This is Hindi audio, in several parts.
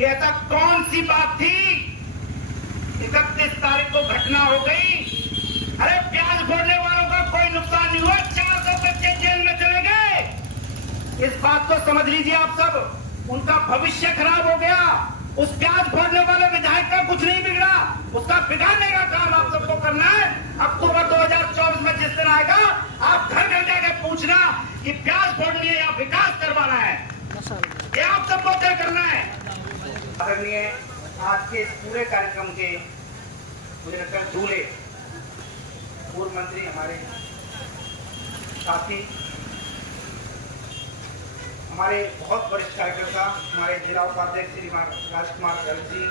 कि ऐसा कौन सी बात थी 31 तारीख को घटना हो गई। अरे प्याज फोड़ने वालों का कोई नुकसान नहीं हुआ, 400 बच्चे जेल में चले गए। इस बात को समझ लीजिए आप सब, उनका भविष्य खराब हो गया। उस प्याज फोड़ने वाले विधायक का कुछ नहीं बिगड़ा, उसका बिगाड़ने का काम आप सबको करना है। अक्टूबर 2024 में जिस दिन आएगा, आप घर घर जाके पूछना कि प्याज फोड़नी है या विकास करवाना है, ये आप सबको तय करना है। आदरणीय आज के इस पूरे कार्यक्रम के मुझे लगता है दूल्हे पूर्व मंत्री हमारे साथी, हमारे बहुत वरिष्ठ कार्यकर्ता, हमारे जिला उपाध्यक्ष श्री राजकुमार गर्ग जी,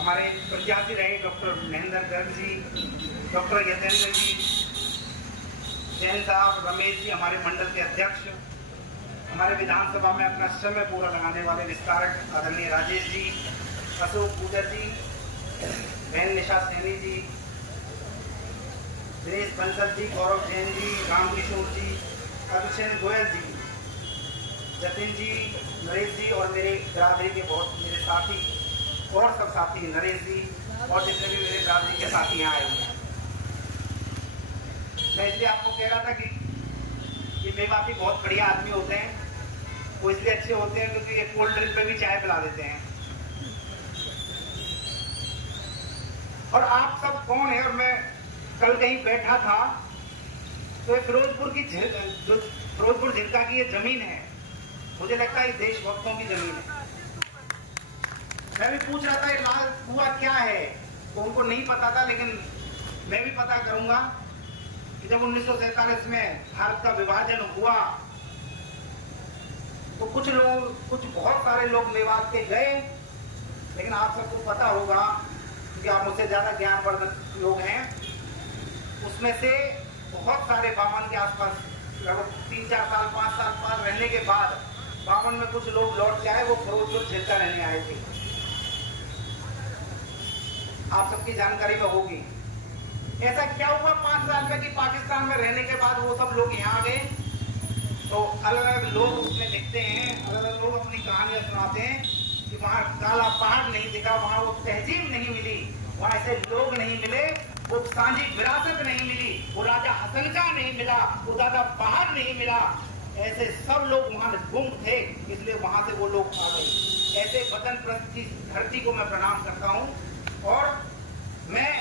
हमारे प्रत्याशी रहे डॉक्टर महेंद्र गर्ग जी, डॉक्टर यतेंद्र जी, जैन साहब, रमेश जी, हमारे मंडल के अध्यक्ष, हमारे विधानसभा में अपना समय पूरा लगाने वाले विस्तारक आदरणीय राजेश जी, अशोक पूजर जी, बहन निशा सैनी जी, दिनेश बंसल जी, गौरव जैन जी, रामकिशोर जी, अभिषेक गोयल जी, जतिन जी, नरेश जी और मेरे बिरादरी के बहुत मेरे साथी और सब साथी, नरेश जी और जितने भी मेरे बिरादरी के साथी यहाँ आए हुए हैं। मैं इसलिए आपको कह रहा था कि ये मेवाती बहुत बढ़िया आदमी होते हैं। वो इसलिए अच्छे होते हैं क्योंकि ये कोल्ड ड्रिंक पे भी चाय पिला देते हैं। और आप सब कौन है, और मैं कल कहीं बैठा था तो फिरोजपुर झिरका की ये जमीन है, मुझे लगता है ये देशभक्तों की जमीन है। मैं भी पूछ रहा था ये लाल कुआं क्या है, तो उनको नहीं पता था, लेकिन मैं भी पता करूंगा कि जब 1947 में भारत का विभाजन हुआ तो कुछ बहुत सारे लोग मेवात के गए, लेकिन आप सबको पता होगा क्योंकि आप मुझसे ज्यादा ज्ञानवर्धक लोग हैं, उसमें से बहुत सारे 52 के आसपास लगभग 3-4 साल 5 साल बाद रहने के बाद 52 में कुछ लोग लौट के आए, वो फिरोजपुर झिरका रहने आए थे। आप सबकी जानकारी में होगी ऐसा क्या हुआ 5 साल में कि पाकिस्तान में रहने के बाद वो सब लोग यहाँ आ गए। तो अलग अलग लोग उसमें लिखते हैं, अलग अलग लोग अपनी कहानियां सुनाते हैं कि वहाँ काला पहाड़ नहीं दिखा, वहाँ वो तहजीब नहीं मिली, वहाँ ऐसे लोग नहीं मिले, वो सांझी विरासत नहीं मिली, वो राजा हसन का नहीं मिला, वो दादा पहाड़ नहीं मिला। ऐसे सब लोग वहाँ गुम थे, इसलिए वहाँ से वो लोग आ गए। ऐसे वतन प्रस्त की धरती को मैं प्रणाम करता हूँ और मैं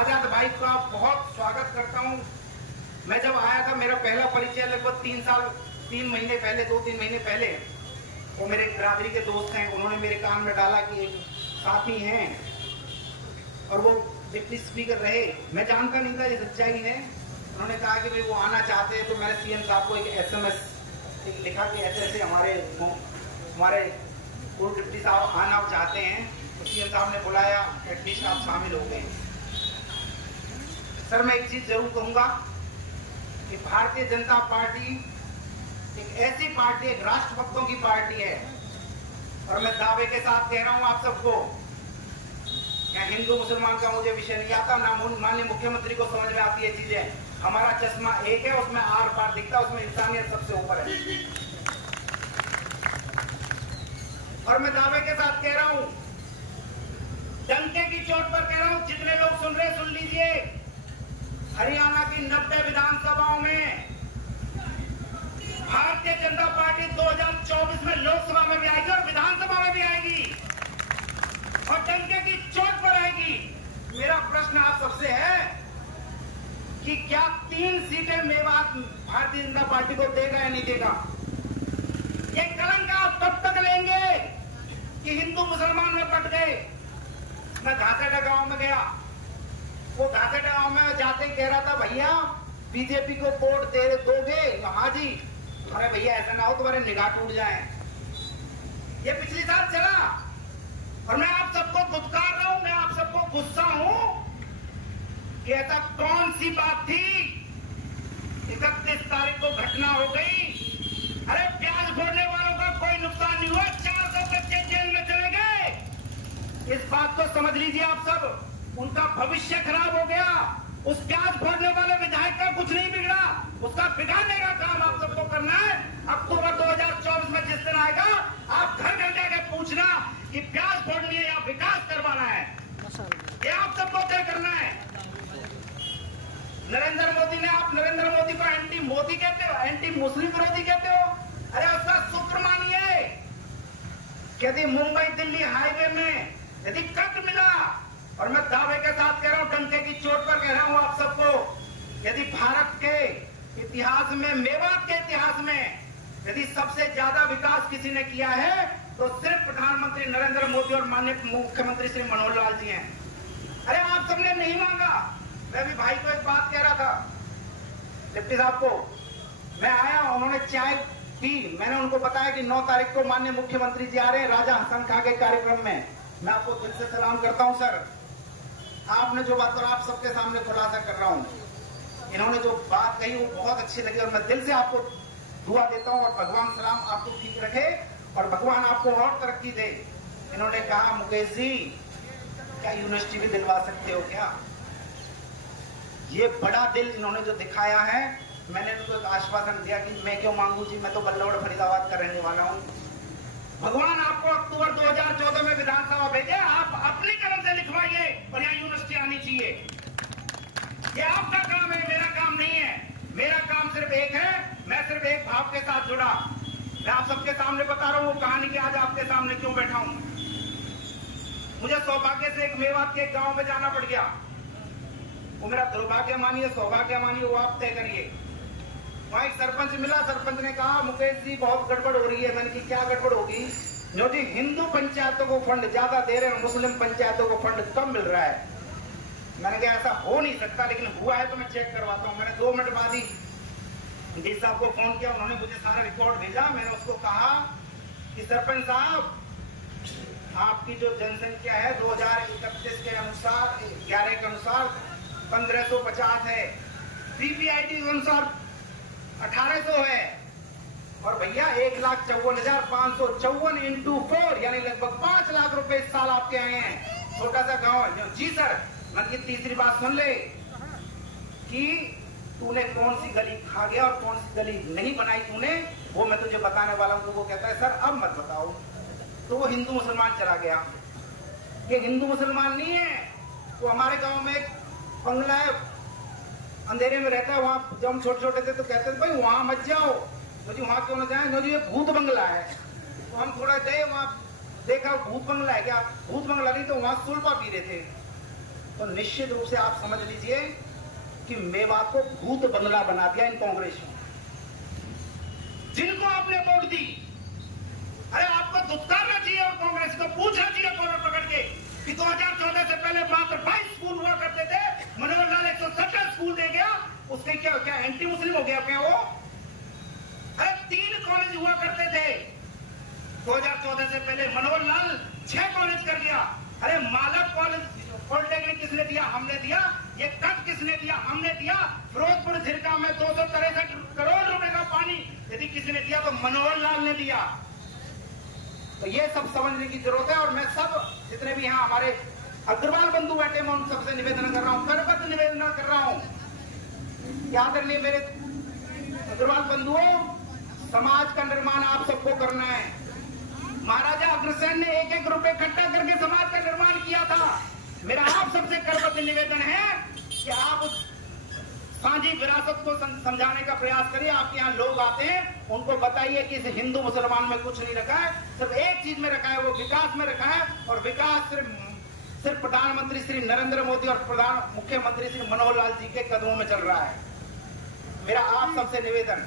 आजाद भाई का बहुत स्वागत करता हूँ। मैं जब आया था, मेरा पहला परिचय लगभग 3 महीने पहले, 2-3 महीने पहले, वो मेरे बिरादरी के दोस्त हैं, उन्होंने मेरे कान में डाला कि एक साथी हैं और वो डिप्टी स्पीकर रहे। मैं जानता नहीं था ये सच्चाई है। उन्होंने कहा कि भाई वो आना चाहते हैं, तो मैंने सीएम साहब को एक SMS लिखा कि ऐसे ऐसे हमारे पूर्व डिप्टी साहब आना चाहते हैं। तो सीएम साहब ने बुलाया, एटलीस्ट आप शामिल हो गए। सर मैं एक चीज जरूर कहूंगा कि भारतीय जनता पार्टी एक ऐसी पार्टी, एक राष्ट्रभक्तों की पार्टी है, और मैं दावे के साथ कह रहा हूं आप सबको, क्या हिंदू मुसलमान का मुझे विषय नहीं आता, ना माननीय मुख्यमंत्री को समझ में आती है चीजें। हमारा चश्मा एक है, उसमें आर पार दिखता है, उसमें इंसानियत सबसे ऊपर है। और मैं दावे के साथ कह रहा हूं, डंके की चोट पर कह रहा हूं, जितने लोग सुन रहे सुन लीजिए, हरियाणा की 90 विधानसभाओं में भारतीय जनता पार्टी 2024 में लोकसभा में भी आएगी और विधानसभा में भी आएगी और डंके की चोट पर आएगी। मेरा प्रश्न आप सबसे है कि क्या 3 सीटें मेवात भारतीय जनता पार्टी को देगा या नहीं देगा? ये कलंक आप कब तक लेंगे कि हिंदू मुसलमान में पट गए? मैं घासेटा गांव में गया, वो घासेटा गांव में जाते ही कह रहा था, भैया बीजेपी को वोट दोगे? हाँ जी। अरे भैया ऐसा ना हो तुम्हारे निगाह टूट जाए। ये पिछली साल चला और मैं आप सबको धुतकार रहा हूं, मैं आप सबको गुस्सा हूं कि ऐसा कौन सी बात थी 31 तारीख को घटना हो गई। अरे प्याज फोड़ने वालों का कोई नुकसान नहीं हुआ, 400 बच्चे जेल में चले गए। इस बात को समझ लीजिए आप सब, उनका भविष्य खराब हो गया। उस प्याज फोड़ने वाले विधायक का कुछ नहीं बिगड़ा, उसका बिगाड़ने का काम आप सबको करना है। अक्टूबर 2024 में जिस दिन आएगा, आप घर घर जाके पूछना मुस्लिम विरोधी कहते हो? अरे उसका शुक्र मानिए। यदि मुंबई दिल्ली हाईवे में यदि कट मिला, और मैं दावे के साथ कह रहा हूं, डंके की चोट पर कह रहा हूं आप सबको, यदि भारत के इतिहास में, मेवात के इतिहास में यदि सबसे ज्यादा विकास किसी ने किया है तो सिर्फ प्रधानमंत्री नरेंद्र मोदी और माननीय मुख्यमंत्री श्री मनोहर लाल जी हैं। अरे आप सबने नहीं मांगा। मैं भी भाई को एक बात कह रहा था, डिप्टी साहब को, मैं आया, उन्होंने चाय पी, मैंने उनको बताया कि 9 तारीख को माननीय मुख्यमंत्री जी आ रहे हैं राजा हसन खां के कार्यक्रम में। मैं आपको दिल से सलाम करता हूं सर, आपने जो बात, और आप सबके सामने खुलासा कर रहा हूं, इन्होंने जो बात कही वो बहुत अच्छी लगी और मैं दिल से आपको दुआ देता हूं और भगवान सलाम आपको ठीक रखे और भगवान आपको और तरक्की दे। इन्होंने कहा, मुकेश जी क्या यूनिवर्सिटी भी दिलवा सकते हो क्या? ये बड़ा दिल इन्होंने जो दिखाया है, मैंने उनको एक आश्वासन दिया कि मैं क्यों मांगू जी, मैं तो बल्लौड़ फरीदाबाद का रहने वाला हूं। भगवान आपको अक्टूबर 2014 में विधानसभा भेजे, आप अपनी कलम से लिखवाइए और यहाँ यूनिवर्सिटी आनी चाहिए। ये आपका काम है, मेरा काम नहीं है। मेरा काम सिर्फ एक है, मैं सिर्फ एक भाव के साथ जुड़ा। मैं आप सबके सामने बता रहा हूं वो कहानी कि आज आपके सामने क्यों बैठा हूं। मुझे सौभाग्य से एक मेवात के गांव में जाना पड़ गया। वो मेरा दुर्भाग्य मानिए, सौभाग्य मानिए, वो आप तय करिए। वहां एक सरपंच मिला, सरपंच ने कहा, मुकेश जी बहुत गड़बड़ हो रही है। मैंने की क्या गड़बड़ होगी? जो जी हिंदू पंचायतों को फंड ज्यादा दे रहे हैं, मुस्लिम पंचायतों को फंड कम मिल रहा है। मैंने कहा ऐसा हो नहीं सकता, लेकिन हुआ है तो मैं चेक करवाता हूँ। मैंने 2 मिनट बाद ही डी साहब को फोन किया, उन्होंने मुझे सारा रिकॉर्ड भेजा। मैंने उसको कहा कि सरपंच साहब, आपकी जो जनसंख्या है 2031 के अनुसार, 11 के अनुसार 1550 है, पीपीआईडी के अनुसार 1800 है, और भैया 1,54,554 इंटू 4 यानी लगभग 5 लाख रुपए इस साल आपके आए हैं। छोटा सा गांव है। जी सर। मन की तीसरी बात सुन ले कि तूने कौन सी गली खा गया और कौन सी गली नहीं बनाई तूने, वो मैं तुझे बताने वाला हूं। तो वो कहता है सर अब मत बताओ। तो वो हिंदू मुसलमान चला गया। ये हिंदू मुसलमान नहीं है, वो हमारे गांव में एक बंगला है, अंधेरे में रहता है। वहां जब हम छोटे छोटे थे तो कहते थे भाई वहां मत जाओ। मुझे वहां क्यों ना जाए? ये भूत बंगला है। तो हम थोड़ा गए वहां, देखा भूत बंगला है क्या? भूत बंगला नहीं, तो वहां सुलपा पी रहे थे। तो निश्चित रूप से आप समझ लीजिए कि मेवात को भूत बंगला बना दिया इन कांग्रेस ने, जिनको आपने वोट दी। अरे आपको दुत्कारना चाहिए और कांग्रेस को पूछना चाहिए कॉलर पकड़ के कि 2014 से पहले मात्र 22 स्कूल हुआ करते थे, मनोहर लाल 170 स्कूल दे गया, उसके क्या एंटी मुस्लिम हो गया क्या वो? अरे 3 कॉलेज हुआ करते थे 2014 से पहले, मनोहर लाल 6 कॉलेज कर दिया। अरे मालव कॉलेज पॉलिटेक्निक किसने दिया? हमने दिया। ये कट किसने दिया? हमने दिया। फिरोजपुर झिरका में 263 करोड़ रुपए का पानी यदि किसी ने दिया तो मनोहर लाल ने दिया। तो ये सब समझने की जरूरत है। और मैं सब जितने भी यहाँ हमारे अग्रवाल बंधु बैठे, मैं उन सबसे निवेदन कर रहा हूँ, करबद्ध निवेदन कर रहा हूँ। याद रखिए मेरे अग्रवाल बंधुओं, समाज का निर्माण आप सबको करना है। महाराजा अग्रसेन ने 1-1 रुपए इकट्ठा करके समाज का निर्माण किया था। मेरा आप सबसे करबद्ध निवेदन है कि आप उस साझी विरासत को समझाने का प्रयास करिए। आपके यहाँ लोग आते हैं, उनको बताइए कि इस हिंदू मुसलमान में कुछ नहीं रखा है, सिर्फ एक चीज में रखा है, वो विकास में रखा है। और विकास सिर्फ प्रधानमंत्री श्री नरेंद्र मोदी और मुख्यमंत्री श्री मनोहर लाल जी के कदमों में चल रहा है। मेरा आप सबसे निवेदन,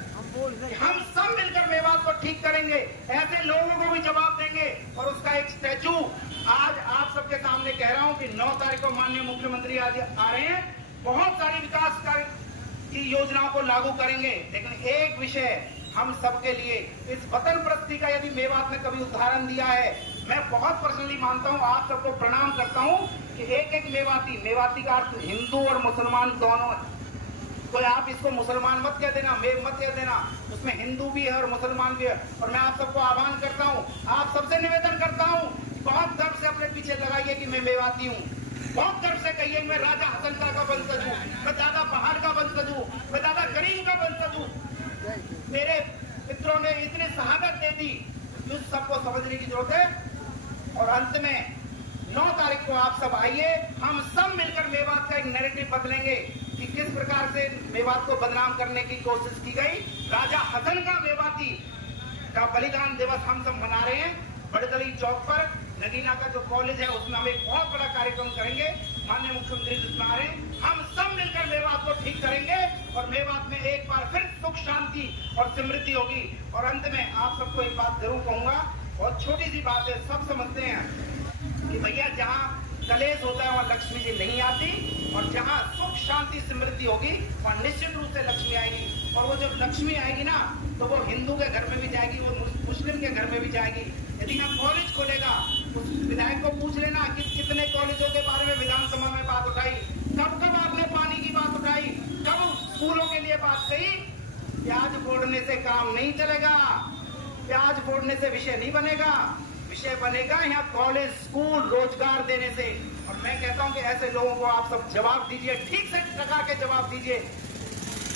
हम सब मिलकर मेवात को ठीक करेंगे, ऐसे लोगों को भी जवाब देंगे। और उसका एक स्टैचू आज आप सबके सामने कह रहा हूं कि 9 तारीख को माननीय मुख्यमंत्री आज आ रहे हैं, बहुत सारी विकास की योजनाओं को लागू करेंगे। लेकिन एक विषय हम सबके लिए, इस वतन प्रस्ती का यदि मेवात ने कभी उदाहरण दिया है, मैं बहुत पर्सनली मानता हूं, आप सबको प्रणाम करता हूं कि एक मेवाती का अर्थ हिंदू और मुसलमान दोनों है। तो आप इसको मुसलमान मत कह देना, मेव मत कह देना, उसमें हिंदू भी है और मुसलमान भी है। और मैं आप सबको आह्वान करता हूं, आप सबसे निवेदन करता हूं, बहुत गर्व से अपने पीछे लगाइए कि मैं मेवाती हूं। बहुत गर्व से कहिए मैं राजा हसन खां का वंशज हूं, मैं दादा पहाड़ का वंशज हूं, मैं दादा करीम का वंशज हूं। मेरे मित्रों ने इतनी शहादत दे दी, उस सबको समझने की जरूरत है। और अंत में 9 तारीख को आप सब आइए, हम सब मिलकर मेवात का एक नैरेटिव बदलेंगे कि किस प्रकार से मेवात को बदनाम करने की कोशिश की गई। राजा हसन का मेवाती का बलिदान दिवस हम सब मना रहे हैं। बड़दली चौक पर नगीना का जो कॉलेज है उसमें हम एक बहुत बड़ा कार्यक्रम करेंगे। माननीय मुख्यमंत्री जी सुना रहे हैं, हम सब मिलकर मेवात को ठीक करेंगे और मेवात में एक बार फिर सुख शांति और समृद्धि होगी। और अंत में आप सबको एक बात जरूर कहूंगा, बहुत छोटी सी बात है, सब समझते हैं कि भैया जहाँ कलेश होता है वहाँ लक्ष्मी जी नहीं आती, और जहाँ सुख शांति समृद्धि होगी वहाँ निश्चित रूप से लक्ष्मी आएगी। और वो जब लक्ष्मी आएगी ना तो वो हिंदू के घर में भी जाएगी, वो मुस्लिम के घर में भी जाएगी। यदि यहाँ कॉलेज खोलेगा, उस विधायक को पूछ लेना कि कितने कॉलेजों के बारे में विधानसभा में बात उठाई, कब कब आपने पानी की बात उठाई, कब स्कूलों के लिए बात कही। प्याज फोड़ने से काम नहीं चलेगा, प्याज फोड़ने से विषय नहीं बनेगा, विषय बनेगा यहाँ कॉलेज स्कूल रोजगार देने से। और मैं कहता हूँ कि ऐसे लोगों को आप सब जवाब दीजिए, ठीक से प्रकार के जवाब दीजिए।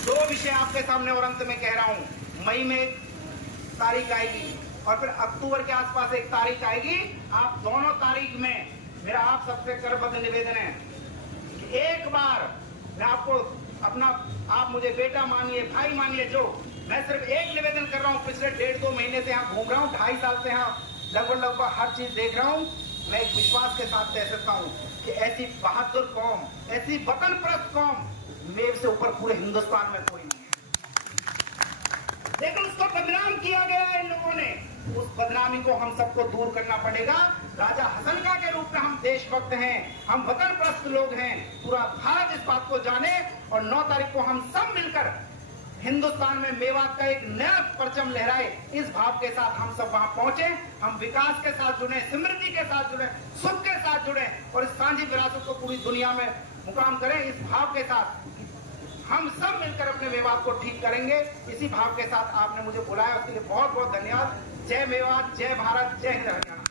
दो विषय आपके सामने और अंत में कह रहा हूँ, मई में एक तारीख आएगी और फिर अक्टूबर के आसपास एक तारीख आएगी। आप दोनों तारीख में मेरा आप सबसे करबद्ध निवेदन है कि एक बार मैं आपको अपना, आप मुझे बेटा मानिए, भाई मानिए, जो मैं सिर्फ एक निवेदन कर रहा हूँ। पिछले 1.5-2 महीने से यहाँ घूम रहा हूँ, 2.5 साल से यहाँ लगभग हर चीज देख रहा हूँ। मैं एक विश्वास के साथ कह सकता हूँ कि ऐसी बहादुर कौम, ऐसी वतन परस्त कौम मेरे से ऊपर पूरे हिंदुस्तान में कोई नहीं है। लेकिन उसको बदनाम किया गया है इन लोगों ने, उस बदनामी को हम सबको दूर करना पड़ेगा। राजा हसनका के रूप में हम देशभक्त हैं, हम वतन परस्त लोग हैं। पूरा भारत इस बात को जाने और 9 तारीख को हम सब मिलकर हिंदुस्तान में मेवात का एक नया परचम लहराए। इस भाव के साथ हम सब वहां पहुंचे, हम विकास के साथ जुड़े, समृद्धि के साथ जुड़े, सुख के साथ जुड़े और इस सांझी विरासत को पूरी दुनिया में मुकाम करें। इस भाव के साथ हम सब मिलकर अपने मेवात को ठीक करेंगे। इसी भाव के साथ आपने मुझे बुलाया, उसके लिए बहुत बहुत धन्यवाद। जय मेवात, जय भारत, जय हिंद हरियाणा।